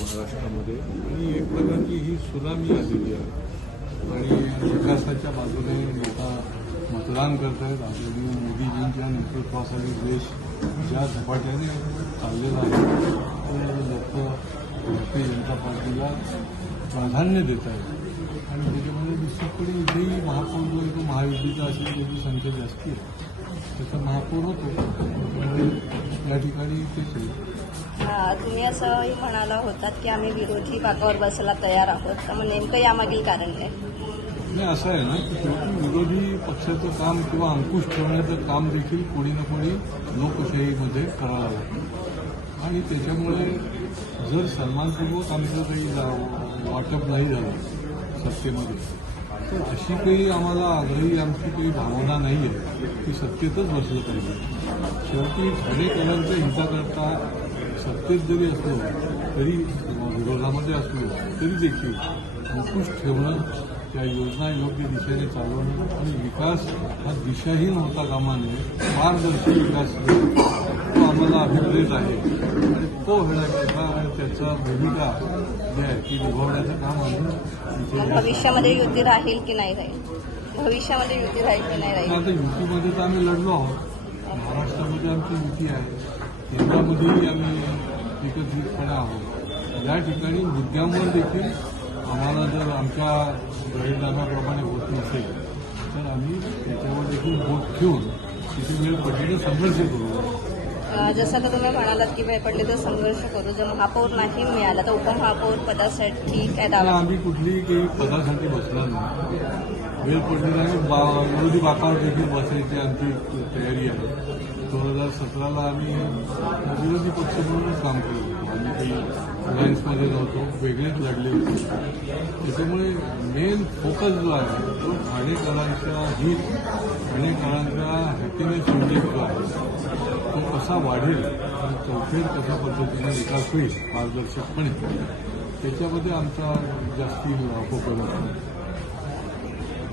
महाराष्ट्रामध्ये आणि एक प्रकारची ही सुनामी आलेली आहे आणि विकासाच्या बाजूने लोक मतदान करत आहेत. आदरणीय मोदीजींच्या नेतृत्वाखाली देश ज्या झपाट्याने चाललेला आहे तर लोक भारतीय जनता पार्टीला प्राधान्य देत आहेत आणि त्याच्यामध्ये निश्चितपणे इथेही महापौर जो आहे तो महायुतीचा असेल त्याची संख्या जास्ती आहे. त्याचा महापौर होतो या ठिकाणी तेच आहे. तुम्ही असंही म्हणाला होतात की आम्ही विरोधी बाकावर बसायला तयार आहोत, तर मग नेमकं यामागील कारण काय? नाही, असं आहे ना की शेवटी विरोधी पक्षाचं काम किंवा अंकुश ठेवण्याचं काम देखील कोणी ना कोणी लोकशाहीमध्ये करावं लागतं आणि त्याच्यामुळे जर सन्मानपूर्वक आमचं काही वाटप नाही झालं सत्तेमध्ये तर अशी काही आम्हाला आग्रही आमची काही भावना नाही आहे की सत्तेतच बसलं पाहिजे. शेवटी ठाणेकरांच्या हिताकरता सत्तेत जरी असलो तरी विरोधामध्ये असलो तरी देखील अंकुश ठेवणं, त्या योजना योग्य दिशेने चालवणं आणि विकास हा दिशाहीन होता कामा नये, पारदर्शी विकास तो आम्हाला अभिप्रेत आहे आणि तो होण्याकरता त्याचा भूमिका जी आहे ती निभावण्याचं काम आम्ही भविष्यामध्ये युती राहील की नाही राहील? भविष्यामध्ये युती राहील की नाही राहील? आता युतीमध्ये तर आम्ही लढलो आहोत. महाराष्ट्रामध्ये आमची युती आहे, केंद्रामध्येही आम्ही एकत्रितपणे आहोत. या ठिकाणी मुद्द्यांवर देखील आम्हाला जर आमच्या जाहीरनाम्याप्रमाणे होत नसेल तर आम्ही त्याच्यावर देखील बोट ठेवून तिथे वेळ पडलेला संघर्ष करू. जसं का तुम्ही म्हणालात की वेळ पडले तर संघर्ष करू. जर महापौर नाही मिळाला तर उपमहापौर पदासाठी काय दावा? आम्ही कुठलीही काही पदासाठी बसणार नाही. वेळ पडलेला आणि विरोधी बाकावर देखील बसायची आमची तयारी आहे. 2017ला आम्ही विरोधी पक्ष म्हणूनच काम करत होतो. आम्ही काही अलायन्समध्ये नव्हतो, वेगळेच लढले होते. त्याच्यामुळे मेन फोकस जो आहे तो ठाणेकरांच्या हित, ठाणेकरांचा हॅपीनेस इंडेक्स जो आहे तो कसा वाढेल आणि चौफेर कशा पद्धतीने विकास होईल पारदर्शकपणे त्याच्यामध्ये आमचा जास्ती फोकस असतो.